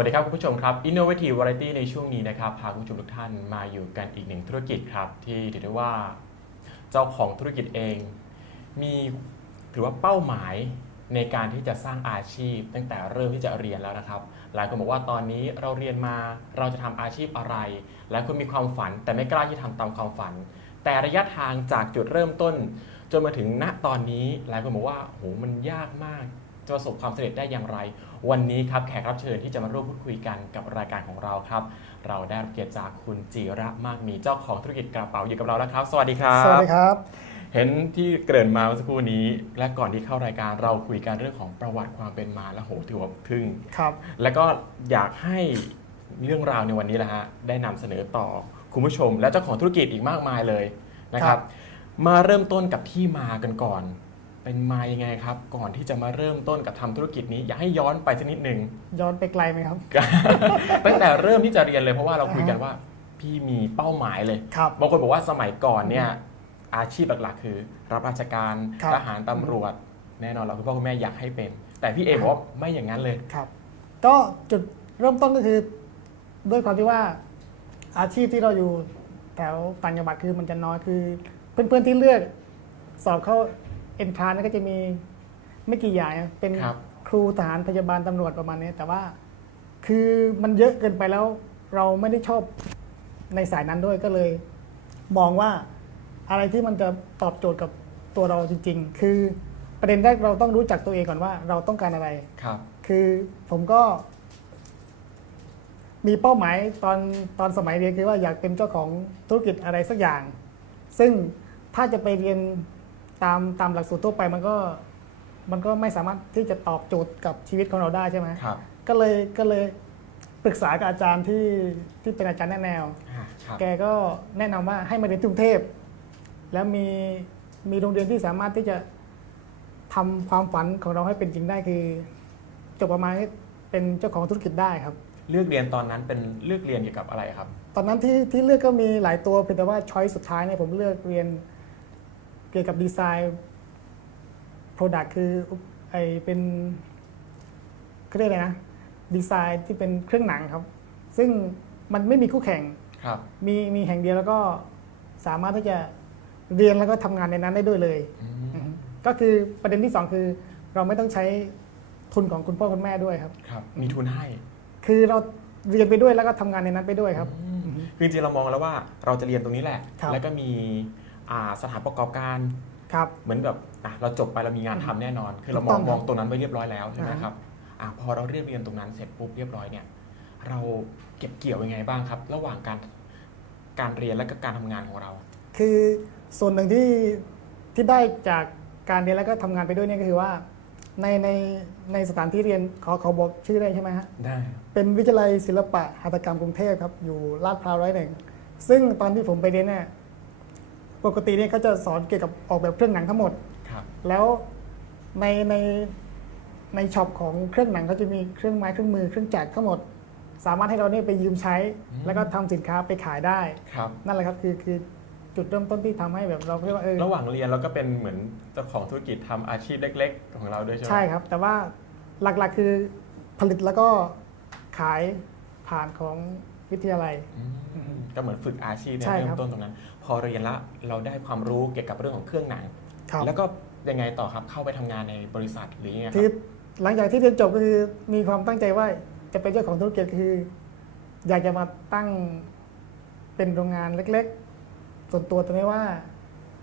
วัสดีครับคุณผู้ชมครับ Innovative Variety ในช่วงนี้นะครับพาคุณผู้ชมทุกท่านมาอยู่กันอีกหนึ่งธุรกิจครับที่ถือได้ว่าเจ้าของธุรกิจเอง มีถือว่าเป้าหมายในการที่จะสร้างอาชีพ ตั้งแต่เริ่มที่จะเรียนแล้วนะครับ หลายคนบอกว่าตอนนี้เราเรียนมาเราจะทำอาชีพอะไร หลายคนมีความฝันแต่ไม่กล้าที่ทำตามความฝัน แต่ระยะทางจากจุดเริ่มต้น จนมาถึงณตอนนี้ หลายคนบอกว่าโหมันยากมาก จะประสบความสำเร็จได้อย่างไร วันนี้ครับแขกรับเชิญที่จะมาร่วมพูดคุยกันกับรายการของเราครับ เราได้รับเกียรติจากคุณจีระมากมีเจ้าของธุรกิจกระเป๋าอยู่กับเราแล้วครับ สวัสดีครับ สวัสดีครับ เห็นที่เกริ่นมาเมื่อสักครู่นี้ และก่อนที่เข้ารายการเราคุยกันเรื่องของประวัติความเป็นมาและโหถือว่าทึ่งครับ แล้วก็อยากให้เรื่องราวในวันนี้แหละฮะได้นำเสนอต่อคุณผู้ชม และเจ้าของธุรกิจอีกมากมายเลยนะคครัรับบมาเริ่มต้นกับที่มากันก่อน เป็นมายังไงครับ ก่อนที่จะมาเริ่มต้นกับทำธุรกิจนี้ อยากให้ย้อนไปสักนิดหนึ่งย้อนไปไกลไหมครับ ตั้งแต่เริ่มที่จะเรียนเลยเพราะว่าเราคุยกันว่า พี่มีเป้าหมายเลยครับบางคนบอกว่าสมัยก่อนเนี่ยอาชีพหลักๆ คือ รับราชการครับทหารตำรวจแน่นอนเราคุณพ่อคุณแม่อยากให้เป็น แต่พี่เอบอกว่าไม่อย่างนั้นเลยครับ ก็จุดเริ่มต้นก็คือ ด้วยความที่ว่าอาชีพที่เราอยู่แถวต่างจังหวัดคือมันจะน้อยคือ เพื่อนๆที่เลือกสอบเข้า เอ็นทรานก็จะมีไม่กี่อย่างนะเป็นครับ ครูทหารพยาบาลตำรวจประมาณนี้แต่ว่าคือมันเยอะเกินไปแล้วเราไม่ได้ชอบในสายนั้นด้วยก็เลย มองว่าอะไรที่มันจะตอบโจทย์กับตัวเราจริง ๆ คือประเด็นแรกเราต้องรู้จักตัวเองก่อนว่าเราต้องการอะไร ครับ คือผมก็ มีเป้าหมายตอนตอนสมัยเรียนคือว่าอยากเป็นเจ้าของธุรกิจอะไรสักอย่าง ซึ่งถ้าจะไปเรียน ตามตามหลักสูตรทั่วไปมันก็มันก็ไม่สามารถที่จะตอบโจทย์กับชีวิตของเราได้ใช่ไหมครับ ก็เลยก็เลยปรึกษากับอาจารย์ที่ที่เป็นอาจารย์แนะแนว อ่าครับ แกก็แนะนำว่าให้มาเรียนที่กรุงเทพ แล้วมีมีโรงเรียนที่สามารถที่จะทำความฝันของเราให้เป็นจริงได้คือจบประมาณนี้เป็นเจ้าของธุรกิจได้ครับ เลือกเรียนตอนนั้นเป็นเลือกเรียนเกี่ยวกับอะไรครับ ตอนนั้นที่ที่เลือกก็มีหลายตัวเพียงแต่ว่าช้อยสุดท้ายเนี่ยผมเลือกเรียน เกี่ยวกับดีไซน์โปรดักต์คือไอเป็นเขาเรียกอะไรนะ ดีไซน์ที่เป็นเครื่องหนังครับ ซึ่งมันไม่มีคู่แข่ง ครับ มีมีแห่งเดียวแล้วก็สามารถที่จะเรียนแล้วก็ทำงานในนั้นได้ด้วยเลย อืมอือฮึก็คือประเด็นที่สองคือ เราไม่ต้องใช้ทุนของคุณพ่อคุณแม่ด้วยครับ ครับ มีทุนให้ คือเราเรียนไปด้วยแล้วก็ทำงานในนั้นไปด้วยครับอืมคือจริงๆเรามองแล้วว่าเราจะเรียนตรงนี้แหละ ครับแล้วก็มีอ่า สถานประกอบการครับ เหมือนแบบอะเราจบไปเรามีงานทำแน่นอน คือเราถูมกต้อองงมองครับตรงนั้นไว้เรียบร้อยแล้วใช่ไหมอ่าฮะครับอะพอเราเรียนเรียนตรงนั้นเสร็จปุ๊บเรียบร้อยเนี่ย เราเก็บเกี่ยวยังไงบ้างครับ ระหว่างการการเรียนและก็การทำงานของเรา คือส่วนหนึ่งที่ที่ได้จากการเรียนแล้วก็ทำงานไปด้วยเนี่ยก็คือว่าในในในสถานที่เรียนขอขอบอกชื่อได้ใช่ไหมฮะได้เป็นวิทยาลัยศิลปะหัตถกรรมกรุงเทพครับอยู่ลาดพร้าวร้อยหนึ่งซึ่งตอนที่ผมไปเรียนเนี่ย ปกติเนี่ยเขาจะสอนเกี่ยวกับออกแบบเครื่องหนังทั้งหมด ครับ แล้วในในในช็อปของเครื่องหนังเขาจะมีเครื่องไม้เครื่องมือเครื่องจักรทั้งหมด สามารถให้เราเนี่ยไปยืมใช้แล้วก็ทำสินค้าไปขายได้ ครับ นั่นแหละครับคือคือจุดเริ่มต้นที่ทำให้แบบเราเรียกว่าเออ ระหว่างเรียนเราก็เป็นเหมือนเจ้าของธุรกิจทำอาชีพเล็ก ๆ ของเราด้วยใช่ไหม ใช่ครับ แต่ว่าหลักๆคือผลิตแล้วก็ขายผ่านของวิทยาลัย อืม ก็เหมือนฝึกอาชีพเนี่ยใช่เริ่ครัมบต้นตรงนั้น พอเรียนละเราได้ความรู้เกี่ยวกับเรื่องของเครื่องหนัง ครับ แล้วก็ยังไงต่อครับเข้าไปทำงานในบริษัทหรือยังไงคคือรับหลังจากที่เรียนจบก็คือมีความตั้งใจว่าจะเป็นเจ้าของธุรกิจคือ อยากจะมาตั้งเป็นโรงงานเล็ก ๆ ส่วนตัวแต่ไม่ว่า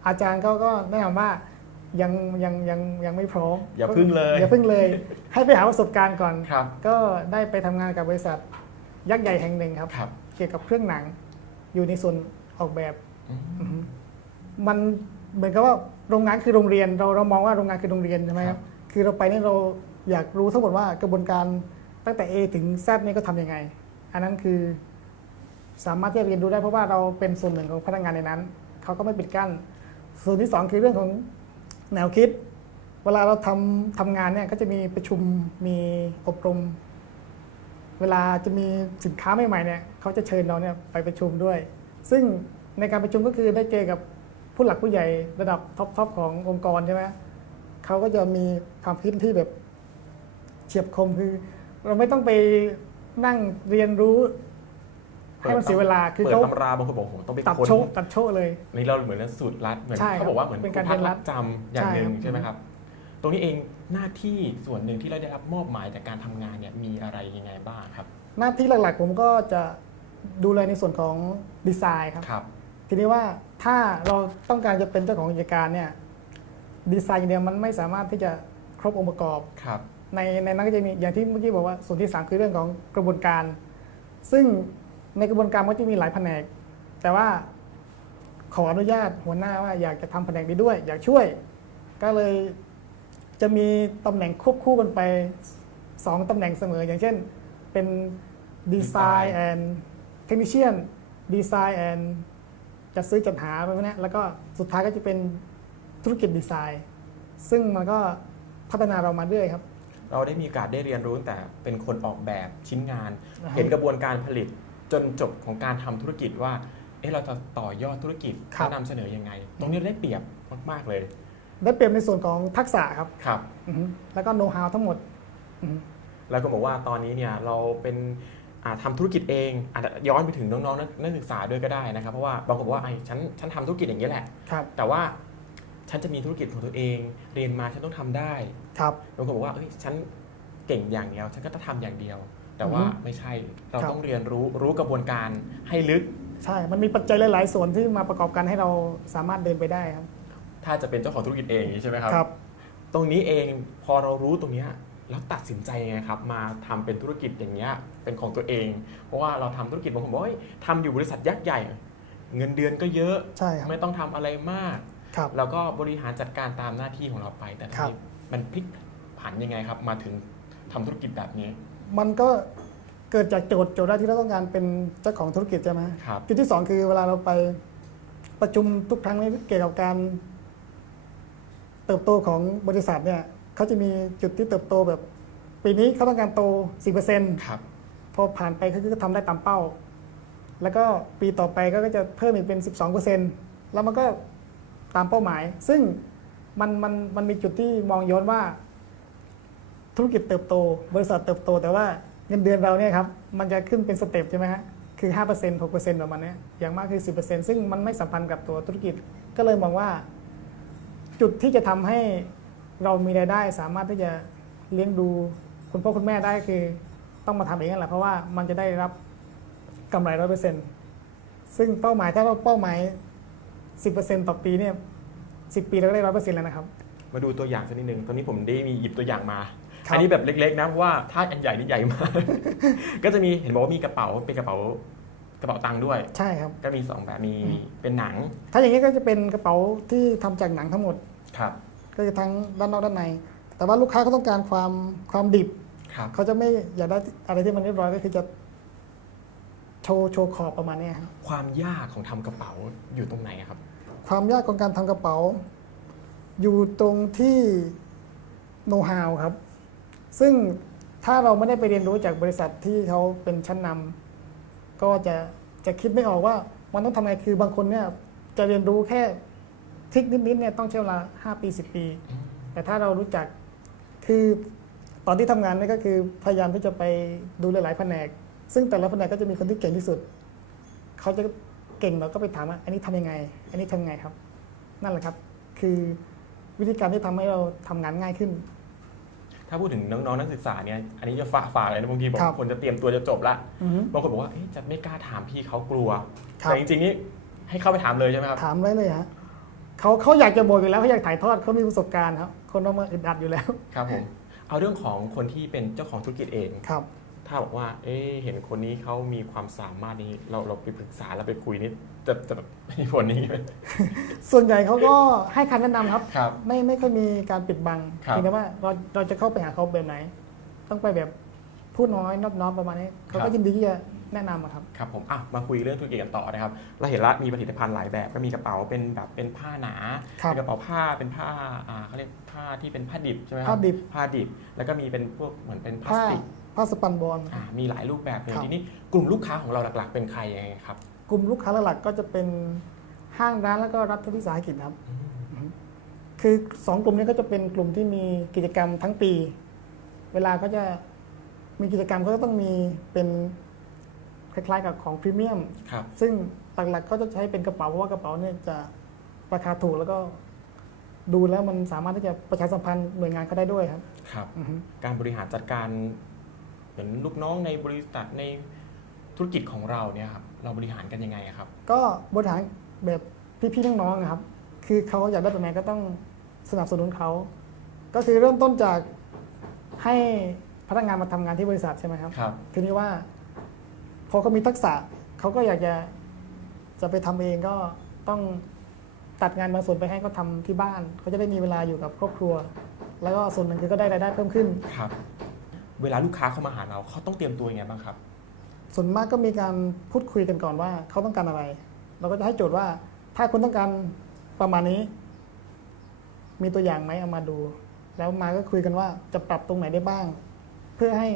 อาจารย์เขาก็แนะนำว่ายังยังยังยังไม่พร้อมอย่าพึ่งเลยอย่าพึ่งเลย ให้ไปหาประสบการณ์ก่อน ครับก็ได้ไปทำงานกับบริษัท ยักษ์ใหญ่แห่งหนึ่งครับ ครับ เกี่ยวกับเครื่องหนัง อยู่ในส่วนออกแบบอืมอือฮึมันเหมือนกับว่าโรงงานคือโรงเรียน เราเรามองว่าโรงงานคือโรงเรียนใช่ไหมครับคือเราไปนี่เราอยากรู้ทั้งหมดว่ากระบวนการตั้งแต่ A ถึง Z นี่ก็ทำยังไง อันนั้นคือ สามารถที่จะเรียนรู้ได้เพราะว่าเราเป็นส่วนหนึ่งของพนักงานในนั้น เขาก็ไม่ปิดกั้น ส่วนที่สองคือเรื่องของแนวคิด เวลาเราทำทำงานเนี่ยก็จะมีประชุมมีอบรม เวลาจะมีสินค้าใหม่ๆเนี่ยเขาจะเชิญเราเนี่ยไปประชุมด้วย ซึ่งในการประชุมก็คือได้เจอกับผู้หลักผู้ใหญ่ระดับท็อปๆขององค์กรใช่ไหมเขาก็จะมีความคิดที่แบบเฉียบคมคือ เราไม่ต้องไปนั่งเรียนรู้ให้มันเสียเวลาคือเปิดเขาตำราบางคนบอกโอ้โหต้องไปตัดค้นโชว์ตัดโชว์เลยนี่เราเหมือนสูตรลัดเหมือนใช่ครับเขาบอกว่าเหมือนเป็นการครูพัเรียนรัดจำอย่างหนึ่งใช่ครับใช่ไหมครับต รงนี้เองหน้าที่ส่วนหนึ่งที่เราได้รับมอบหมายจากการทำงานเนี่ยมีอะไรยังไงบ้างครับหน้าที่หลักๆ ผมก็จะดูแลในส่วนของดีไซน์ครับ ครับ ทีนี้ว่าถ้าเราต้องการจะเป็นเจ้าของกิจการเนี่ยดีไซน์อย่างเดียวมันไม่สามารถที่จะครบองค์ประกอบ ครับ ในในนั้นก็จะมีอย่างที่เมื่อกี้บอกว่าส่วนที่สามคือเรื่องของกระบวนการ ซึ่งในกระบวนการมันก็จะมีหลายแผนก แต่ว่าขออนุญาตหัวหน้าว่าอยากจะทำแผนกนี้ด้วย อยากช่วย ก็เลย จะมีตำแหน่งควบคู่กันไปสองตำแหน่งเสมอ อย่างเช่นเป็นดีไซน์ Design แอนเทคนิชเชียนดีไซน์แอนจัดซื้อจัดหาไปพวกเนี้ยแล้วก็สุดท้ายก็จะเป็นธุรกิจดีไซน์ ซึ่งมันก็พัฒนาเรามาเรื่อยครับ เราได้มีโอกาสได้เรียนรู้ตั้งแต่เป็นคนออกแบบชิ้นงานอ่าฮะเห็นกระบวนการผลิตจนจบของการทำธุรกิจว่าเอ๊ะเราจะต่อยอดธุรกิจครับจะนำเสนอยังไง ตรงนี้ได้เปรียบมาก ๆ เลย ได้เปรียบในส่วนของทักษะครับครับ อือฮึแล้วก็โน้ตฮาวทั้งหมดอือฮึ แล้วก็บอกว่าตอนนี้เนี่ยเราเป็นอ่าทำธุรกิจเองอาจจะย้อนไปถึงน้องๆนักนักศึกษาด้วยก็ได้นะครับ เพราะว่าบางคนบอกว่าไอ้ฉันฉันทำธุรกิจอย่างนี้ยแหละ ครับ แต่ว่าฉันจะมีธุรกิจของตัวเอง เรียนมาฉันต้องทำได้ครับ บางคนบอกว่าเอ้ยฉันเก่งอย่างเดียว ฉันก็จะทำอย่างเดียว แต่ว่าอือฮึไม่ใช่เราครับ ต้องเรียนรู้รู้กระบวนการให้ลึก ใช่ มันมีปัจจัยหลาย ๆ ส่วนที่มาประกอบกันให้เราสามารถเดินไปได้ครับ ถ้าจะเป็นเจ้าของธุรกิจเองอย่างนี้ใช่ไหมครับ ครับ ตรงนี้เองพอเรารู้ตรงเนี้ยแล้วตัดสินใจยังไงครับ มาทำเป็นธุรกิจอย่างเงี้ยเป็นของตัวเอง เพราะว่าเราทำธุรกิจบางคนบอกว่าเฮ้ยทำอยู่บริษัทยักษ์ใหญ่ เงินเดือนก็เยอะ ใช่ครับ ไม่ต้องทำอะไรมาก ครับ แล้วก็บริหารจัดการตามหน้าที่ของเราไป แต่ทีครับนี้มันพลิกผันยังไงครับ มาถึงทำธุรกิจแบบนี้มันก็เกิดจากโจทย์โจทย์แรกที่เราต้องการเป็นเจ้าของธุรกิจใช่ไหมครับ จุดที่สองคือเวลาเราไปประชุมทุกครั้งนี้เกี่ยวกับการ เติบโตของบริษัทเนี่ยเขาจะมีจุดที่เติบโตแบบ ปีนี้เขาต้องการโต4%ครับ พอผ่านไปเขาก็ทำได้ตามเป้า แล้วก็ปีต่อไปก็จะเพิ่มอีกเป็น 12%แล้วมันก็ตามเป้าหมาย ซึ่งมันมันมันมีจุดที่มองย้อนว่า ธุรกิจเติบโต บริษัทเติบโต แต่ว่าเงินเดือนเราเนี่ยครับมันจะขึ้นเป็นสเต็ปใช่ไหมฮะคือ 5% 6%ประมาณเนี้ยอย่างมากคือ 10%ซึ่งมันไม่สัมพันธ์กับตัวธุรกิจก็เลยมองว่า จุดที่จะทำให้เรามีรายได้ สามารถที่จะเลี้ยงดูคุณพ่อคุณแม่ได้คือต้องมาทำเองนั่นแหละเพราะว่ามันจะได้รับกำไรร้อยเปอร์เซ็นต์ซึ่งเป้าหมายถ้าเราเป้าหมายสิบเปอร์เซ็นต์ต่อปีเนี่ยสิบปีเราก็ได้ร้อยเปอร์เซ็นต์แล้วนะครับ มาดูตัวอย่างสักนิดนึงตอนนี้ผมได้มีหยิบตัวอย่างมาครับอันนี้แบบเล็กๆนะเพราะว่าถ้าอันใหญ่นี่ใหญ่มากก็จะมีเห็นบอกว่ามีกระเป๋าเป็นกระเป๋าก ระเป๋าตังค์ด้วย ใช่ครับ ก็มีสองแบบมีเป็นหนังถ้าอย่างนี้ก็จะเป็นกระเป๋าที่ทำจากหนังทั้งหมด ครับก็จะทั้งด้านนอกด้านใน แต่ว่าลูกค้าเขาต้องการความความดิบ ครับ เขาจะไม่อยากได้อะไรที่มันเรียบร้อยก็คือจะโชว์โชว์ขอบประมาณเนี้ยครับความยากของทำกระเป๋าอยู่ตรงไหนอะครับ ความยากของการทำกระเป๋า อยู่ตรงที่โน้ตฮาวครับ ซึ่งถ้าเราไม่ได้ไปเรียนรู้จากบริษัทที่เขาเป็นชั้นนำ ก็จะจะคิดไม่ออกว่ามันต้องทำไงคือบางคนเนี่ยจะเรียนรู้แค่ทริคนิดๆเนี่ยต้องใช้เวลาห้าปีสิปี แต่ถ้าเรารู้จักคือตอนที่ทำงานเนี่ยก็คือพยายามที่จะไปดูหลายๆแผนก ซึ่งแต่ละแผนกก็จะมีคนที่เก่งที่สุด เขาจะเก่งเราก็ไปถามว่าอันนี้ทำยังไง อันนี้ทำยังไงครับ นั่นแหละครับ คือวิธีการที่ทำให้เราทำงานง่ายขึ้น ถ้าพูดถึงน้องๆนักศึกษาเนี่ยอันนี้จะฝากฝากเลยนะบางทีบอกครับคนจะเตรียมตัวจะจบละอือฮึบางคนบอกว่าเอ๊ะจะไม่กล้าถามพี่เขากลัวครับแต่จริงๆนี่ให้เข้าไปถามเลยใช่ไหมครับถามได้เลยฮะเขาเขาอยากจะบอกอยู่แล้วเขาอยากถ่ายทอดเขามีประสบการณ์ครับคนเรามาอึดอัดอยู่แล้วครับผมเอาเรื่องของคนที่เป็นเจ้าของธุรกิจเองครับ ถ้าบอกว่า เอ๊ะเห็นคนนี้เขามีความสามารถนี้ เราเราไปปรึกษาแล้วไปคุยนี่จะจะแบบมีผลนี้ไหมส่วนใหญ่เขาก็ให้คำแนะนำครับ ครับ ไม่ไม่ค่อยมีการปิดบังครับ เพียงแต่ว่าเราเราจะเข้าไปหาเขาแบบไหน ต้องไปแบบพูดน้อยนอบน้อมประมาณนี้เขาก็ยินดีที่จะแนะนำอะครับ ครับผมอะมาคุยเรื่องธุรกิจกันต่อนะครับ เราเห็นละมีผลิตภัณฑ์หลายแบบก็มีกระเป๋าเป็นแบบเป็นผ้าหนา ครับเป็นกระเป๋าผ้าเป็นผ้าอ่าเขาเรียกผ้าที่เป็นผ้าดิบใช่ไหมครัผ้าดิบผ้าดิบ แล้วก็มีเป็นพวกเหมือนเป็นพลาสผ้าติก ผ้าสปันบอล อ่ามีหลายรูปแบบเลยครับ ทีนี้กลุ่มลูกค้าของเราหลัก ๆ เป็นใครยังไงครับกลุ่มลูกค้าหลักๆก็จะเป็นห้างร้านแล้วก็รัฐวิสาหกิจครับ คือสองกลุ่มนี้ก็จะเป็นกลุ่มที่มีกิจกรรมทั้งปี เวลาก็จะมีกิจกรรมก็ต้องมีเป็นคล้ายๆกับของพรีเมียม ครับ ซึ่งหลักๆก็จะใช้เป็นกระเป๋า เพราะว่ากระเป๋าเนี่ยจะราคาถูกแล้วก็ดูแล้วมันสามารถที่จะประชาสัมพันธ์หน่วยงานเขาได้ด้วยครับครับ อือฮึ การบริหารจัดการ เหมือนลูกน้องในบริษัทในธุรกิจของเราเนี่ยครับเราบริหารกันยังไงอะครับ ก็บริหารแบบพี่ๆน้องๆนะครับ คือเขาอยากได้แบบไหนก็ต้องสนับสนุนเขา ก็คือเริ่มต้นจากให้พนักงานมาทำงานที่บริษัทใช่ไหมครับ ครับ ทีนี้ว่าพอเขามีทักษะเขาก็อยากจะจะไปทำเองก็ต้องตัดงานบางส่วนไปให้เขาทำที่บ้านเขาจะได้มีเวลาอยู่กับครอบครัว แล้วก็ส่วนหนึ่งคือก็ได้รายได้เพิ่มขึ้น ครับ เวลาลูกค้าเข้ามาหาเราเขาต้องเตรียมตัวยังไงบ้างครับ ส่วนมากก็มีการพูดคุยกันก่อนว่าเขาต้องการอะไร เราก็จะให้โจทย์ว่า ถ้าคุณต้องการประมาณนี้ มีตัวอย่างไหมเอามาดู แล้วมาก็คุยกันว่าจะปรับตรงไหนได้บ้าง เพื่อให้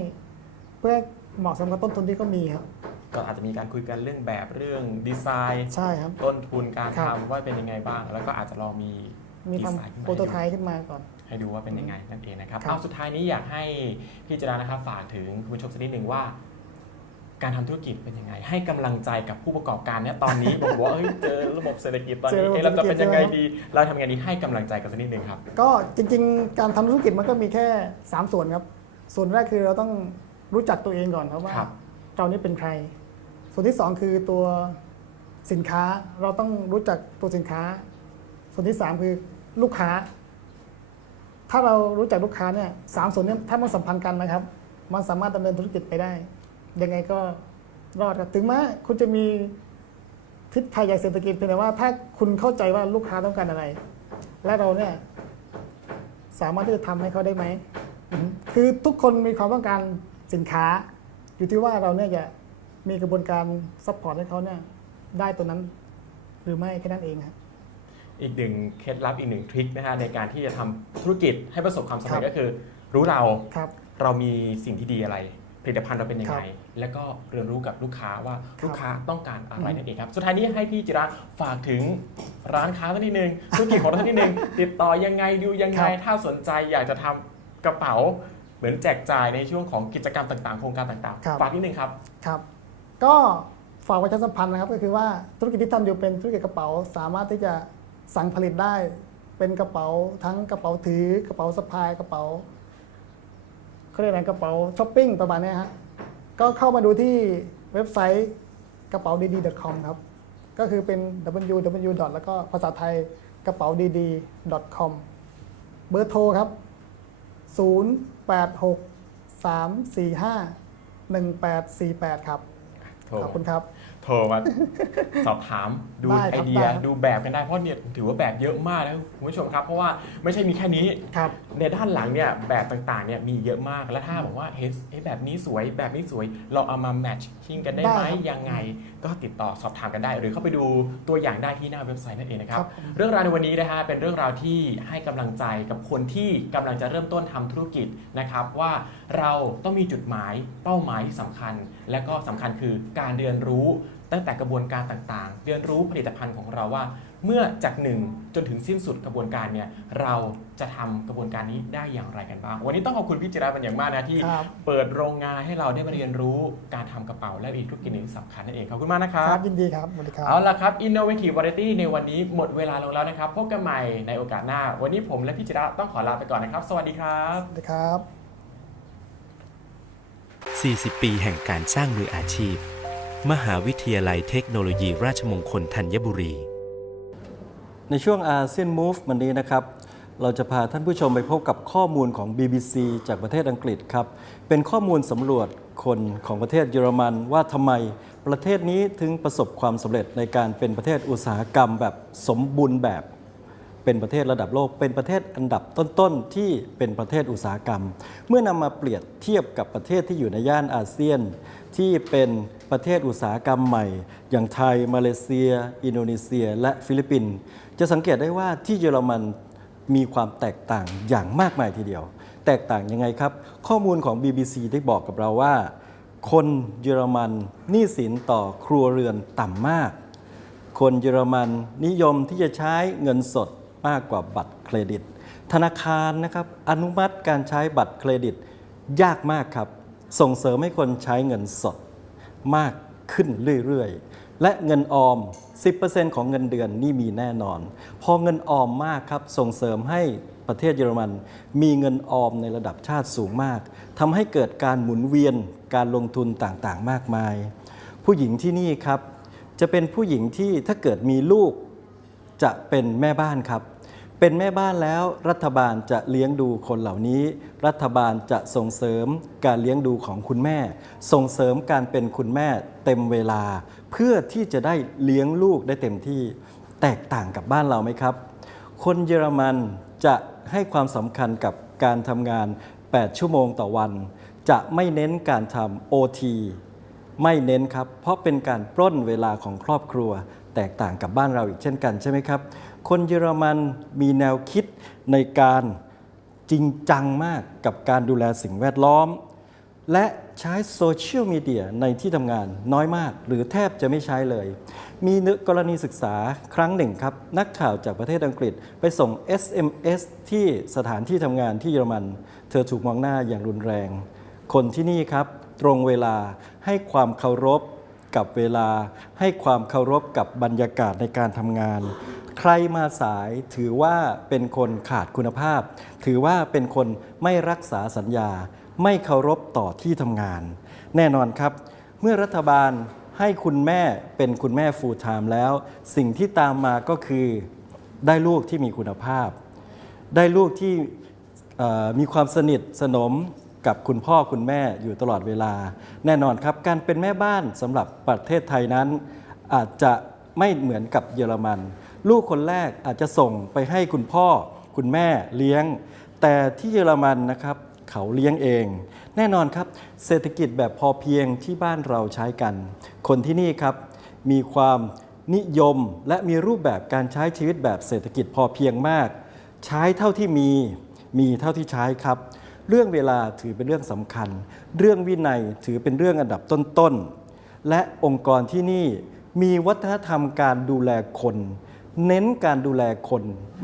เพื่อให้เหมาะสมกับต้นทุนที่เขามีครับ ก็อาจจะมีการคุยกันเรื่องแบบเรื่องดีไซน์ ใช่ครับ ต้นทุนการครัทำบว่าเป็นยังไงบ้าง แล้วก็อาจจะลองมี มีดีทำไซน์ขึ้นมาโปรโตไทให้ดูป์ขึ้นมาก่อน ให้ดูว่าเป็นยังไงนั่นเองนะครับครับเอาสุดท้ายนี้อยากให้พี่จรานะครับฝากถึงคุณผู้ชมสักนิดหนึ่งว่า การทำธุรกิจเป็นยังไง ให้กำลังใจกับผู้ประกอบการเนี่ยตอนนี้บอกว่าเฮ้ยเจอระบบเศรษฐกิจตอนเจอนี้ระบบเอ๊ะเราจะเป็นยังไงเศรษฐกิจดี เราทำยังไงดีให้กำลังใจกันสักนิดหนึ่งครับ ก็จริง ๆ การทำธุรกิจมันก็มีแค่ 3 ส่วนครับ ส่วนแรกคือเราต้องรู้จักตัวเองก่อนครับว่าครับเรานี่เป็นใคร ส่วนที่ 2 คือตัวสินค้าเราต้องรู้จักตัวสินค้า ส่วนที่ 3 คือลูกค้า ถ้าเรารู้จักลูกค้าเนี่ยสามส่วนนี้ถ้ามันสัมพันธ์กันนะครับ มันสามารถดำเนินธุรกิจไปได้ ยังไงก็รอดครับถึงแม้คุณจะมีพิษภัยใหญ่เศรษฐกิจเพียงแต่ว่าถ้าคุณเข้าใจว่าลูกค้าต้องการอะไร และเราเนี่ยสามารถที่จะทำให้เขาได้ไหม คือทุกคนมีความต้องการสินค้า อยู่ที่ว่าเราเนี่ยจะมีกระบวนการซัพพอร์ตให้เขาเนี่ยได้ตัวนั้นหรือไม่แค่นั้นเองครับ อีกหนึ่งเคล็ดลับอีกหนึ่งทริคนะฮะในการที่จะทำธุรกิจให้ประสบความสำเร็จครับก็คือ รู้เราครับเรามีสิ่งที่ดีอะไร ผลิตภัณฑ์เราเป็นยังไงครับแล้วก็เรียนรู้กับลูกค้าว่าครับลูกค้าต้องการอะไรอืมนั่นเองครับสุดท้ายนี้ให้พี่จิระฝากถึงร้านค้าสักนิดนึงธุรกิจของเราสักนิดนึงติดต่อยังไงดูยังไงถ้าสนใจอยากจะทำกระเป๋าเหมือนแจกจ่ายในช่วงของกิจกรรมต่างๆ โครงการต่างครับๆฝากนิดนึงครับครับ ก็ฝากประชาสัมพันธ์นะครับก็คือว่าธุรกิจที่ทำอยู่เป็นธุรกิจกระเป๋าสามารถที่จะ สั่งผลิตได้เป็นกระเป๋าทั้งกระเป๋าถือกระเป๋าสะพายกระเป๋าเขาเรียกอะไรกระเป๋าช้อปปิ้งประมาณเนี้ยฮะก็เข้ามาดูที่เว็บไซต์กระเป๋าดี .com ครับ ก็คือเป็น www. แล้วก็ภาษาไทยกระเป๋าดี .com เบอร์โทรครับ 086 345 1848 ครับโทรขอบคุณครับโทรมาสอบถามดูได้ไอครับเดียได้ครับดูแบบกันได้เพราะเนี่ยถือว่าแบบเยอะมากนะคุณผู้ชมครับ เพราะว่าไม่ใช่มีแค่นี้ครับในด้านหลังเนี่ยแบบต่างๆเนี่ยมีเยอะมากแล้วถ้าบอกว่าเฮ้ยเฮ้ยแบบนี้สวยแบบนี้สวยเราเอามาแมทชิ่งกันได้ไหมได้ครับยังไง ก็ติดต่อสอบถามกันได้ หรือเข้าไปดูตัวอย่างได้ที่หน้าเว็บไซต์นั่นเองนะครับ ครับเรื่องราวในวันนี้นะฮะเป็นเรื่องราวที่ให้กำลังใจกับคนที่กำลังจะเริ่มต้นทำธุรกิจนะครับ ว่าเราต้องมีจุดหมายเป้าหมายที่สำคัญ และก็สำคัญคือการเรียนรู้ ตั้งแต่กระบวนการต่างๆ เรียนรู้ผลิตภัณฑ์ของเราว่า เมื่อจากหนึ่งจนถึงสิ้นสุดกระบวนการเนี่ยเราจะทำกระบวนการนี้ได้อย่างไรกันบ้าง วันนี้ต้องขอบคุณพี่จิราเป็นอย่างมากนะที่ครับ เปิดโรงงานให้เราได้มาเรียนรู้การทำกระเป๋าและอีกธุรกิจหนึ่งที่สำคัญนั่นเองขอบคุณมากนะคครัรับ บยินดีครับสวัสดีครับ เอาละครับ Innovative Variety ในวันนี้หมดเวลาลงแล้วนะครับ พบกันใหม่ในโอกาสหน้า วันนี้ผมและพี่จิระต้องขอลาไปก่อนนะครับ สวัสดีครับ สวัสดีครับ 40 ปีแห่งการสร้างมืออาชีพ มหาวิทยาลัยเทคโนโลยีราชมงคลธัญบุรี ในช่วงอาเซียน Move วันนี้นะครับ เราจะพาท่านผู้ชมไปพบกับข้อมูลของ BBC จากประเทศอังกฤษครับ เป็นข้อมูลสำรวจคนของประเทศเยอรมันว่าทำไมประเทศนี้ถึงประสบความสำเร็จในการเป็นประเทศอุตสาหกรรมแบบสมบูรณ์แบบ เป็นประเทศระดับโลก เป็นประเทศอันดับต้นๆที่เป็นประเทศอุตสาหกรรม เมื่อนำมาเปรียบเทียบกับประเทศที่อยู่ในย่านอาเซียน ที่เป็นประเทศอุตสาหกรรมใหม่ อย่างไทย มาเลเซีย อินโดนีเซีย และฟิลิปปินส์จะสังเกตได้ว่าที่เยอรมันมีความแตกต่างอย่างมากมายทีเดียว แตกต่างยังไงครับ ข้อมูลของ BBC ได้บอกกับเราว่า คนเยอรมันหนี้สินต่อครัวเรือนต่ำมาก คนเยอรมันนิยมที่จะใช้เงินสด มากกว่าบัตรเครดิต ธนาคารนะครับอนุมัติการใช้บัตรเครดิต ยากมากครับ ส่งเสริมให้คนใช้เงินสดมากขึ้นเรื่อยๆ และเงินออม 10%ของเงินเดือนนี่มีแน่นอน พอเงินออมมากครับ ส่งเสริมให้ประเทศเยอรมัน มีเงินออมในระดับชาติสูงมาก ทำให้เกิดการหมุนเวียน การลงทุนต่างๆ มากมาย ผู้หญิงที่นี่ครับ จะเป็นผู้หญิงที่ถ้าเกิดมีลูก จะเป็นแม่บ้านครับ เป็นแม่บ้านแล้วรัฐบาลจะเลี้ยงดูคนเหล่านี้ รัฐบาลจะส่งเสริมการเลี้ยงดูของคุณแม่ ส่งเสริมการเป็นคุณแม่เต็มเวลา เพื่อที่จะได้เลี้ยงลูกได้เต็มที่ แตกต่างกับบ้านเราไหมครับ คนเยอรมันจะให้ความสำคัญกับการทำงาน 8 ชั่วโมงต่อวัน จะไม่เน้นการทำ OT ไม่เน้นครับ เพราะเป็นการปล้นเวลาของครอบครัว แตกต่างกับบ้านเราอีกเช่นกันใช่ไหมครับ คนเยอรมันมีแนวคิดในการจริงจังมากกับการดูแลสิ่งแวดล้อม และใช้โซเชียลมีเดียในที่ทำงานน้อยมาก หรือแทบจะไม่ใช้เลย มีกรณีศึกษาครั้งหนึ่งครับ นักข่าวจากประเทศอังกฤษไปส่ง SMS ที่สถานที่ทำงานที่เยอรมัน เธอถูกมองหน้าอย่างรุนแรง คนที่นี่ครับ ตรงเวลาให้ความเคารพ กับเวลาให้ความเคารพกับบรรยากาศในการทำงาน ใครมาสายถือว่าเป็นคนขาดคุณภาพ ถือว่าเป็นคนไม่รักษาสัญญา ไม่เคารพต่อที่ทำงาน แน่นอนครับ เมื่อรัฐบาลให้คุณแม่เป็นคุณแม่ฟูลไทม์แล้ว สิ่งที่ตามมาก็คือได้ลูกที่มีคุณภาพ ได้ลูกที่มีความสนิทสนม กับคุณพ่อคุณแม่อยู่ตลอดเวลา แน่นอนครับ การเป็นแม่บ้านสำหรับประเทศไทยนั้น อาจจะไม่เหมือนกับเยอรมัน ลูกคนแรกอาจจะส่งไปให้คุณพ่อ คุณแม่เลี้ยง แต่ที่เยอรมันนะครับเขาเลี้ยงเอง แน่นอนครับ เศรษฐกิจแบบพอเพียงที่บ้านเราใช้กัน คนที่นี่ครับมีความนิยมและมีรูปแบบการใช้ชีวิตแบบเศรษฐกิจพอเพียงมาก ใช้เท่าที่มีมีเท่าที่ใช้ครับ เรื่องเวลาถือเป็นเรื่องสำคัญ เรื่องวินัยถือเป็นเรื่องอันดับต้นๆ และองค์กรที่นี่มีวัฒนธรรมการดูแลคน เน้นการดูแลคน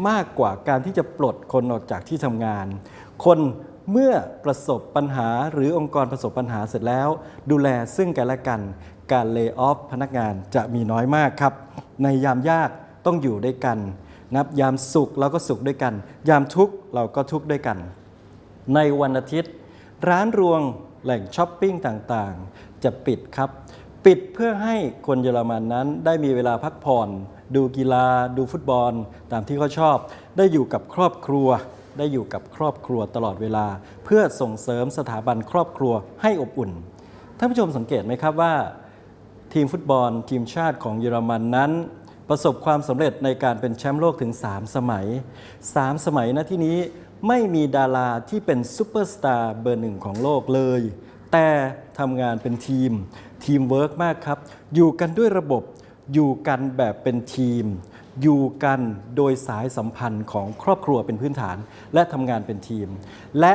มากกว่าการที่จะปลดคนออกจากที่ทำงาน คนเมื่อประสบปัญหาหรือองค์กรประสบปัญหาเสร็จแล้ว ดูแลซึ่งกันและกัน การเล y o ออฟพนักงานจะมีน้อยมากครับ ในยามยากต้องอยู่ด้วยกันนับยามสุขเราก็สุขด้วยกัน ยามทุกข์เราก็ทุกข์ด้วยกัน ในวันอาทิตย์ ร้านรวงแหล่งช้อปปิ้งต่างๆ จะปิดครับ ปิดเพื่อให้คนเยอรมันนั้นได้มีเวลาพักผ่อน ดูกีฬา ดูฟุตบอล ตามที่เขาชอบ ได้อยู่กับครอบครัว ได้อยู่กับครอบครัวตลอดเวลา เพื่อส่งเสริมสถาบันครอบครัวให้อบอุ่นท่านผู้ชมสังเกตไหมครับว่า ทีมฟุตบอลทีมชาติของเยอรมันนั้น ประสบความสำเร็จในการเป็นแชมป์โลกถึง 3 สมัย 3 สมัยนะที่นี้ ไม่มีดาราที่เป็นซูเปอร์สตาร์เบอร์หนึ่งของโลกเลย แต่ทำงานเป็นทีม ทีมเวิร์กมากครับ อยู่กันด้วยระบบ อยู่กันแบบเป็นทีม อยู่กันโดยสายสัมพันธ์ของครอบครัวเป็นพื้นฐาน และทำงานเป็นทีม และ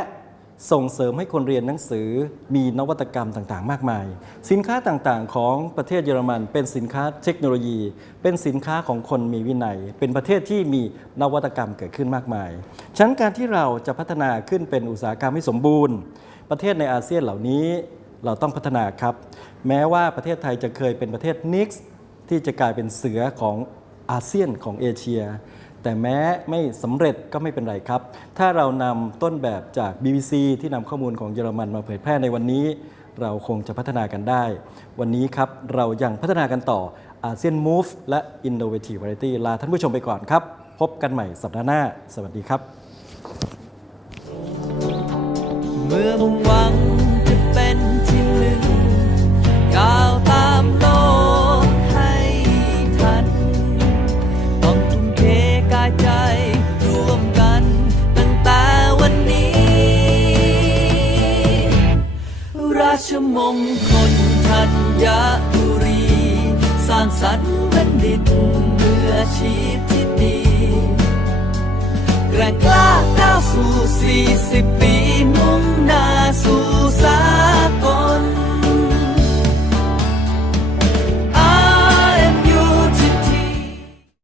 ส่งเสริมให้คนเรียนหนังสือมีนวัตกรรมต่างๆ มากมาย สินค้าต่างๆ ของประเทศเยอรมัน เป็นสินค้าเทคโนโลยี เป็นสินค้าของคนมีวินัย เป็นประเทศที่มีนวัตกรรมเกิดขึ้นมากมายฉะนั้นการที่เราจะพัฒนาขึ้นเป็นอุตสาหกรรมให้สมบูรณ์ ประเทศในอาเซียนเหล่านี้เราต้องพัฒนาครับ แม้ว่าประเทศไทยจะเคยเป็นประเทศนิกส์ที่จะกลายเป็นเสือของอาเซียนของเอเชีย แต่แม้ไม่สำเร็จก็ไม่เป็นไรครับ ถ้าเรานำต้นแบบจาก BBC ที่นำข้อมูลของเยอรมันมาเผยแพร่ในวันนี้ เราคงจะพัฒนากันได้ วันนี้ครับเรายังพัฒนากันต่ออาเซียน Move และ Innovative Variety ลาท่านผู้ชมไปก่อนครับ พบกันใหม่สัปดาห์หน้า สวัสดีครับ เมื่อมุ่งหวัง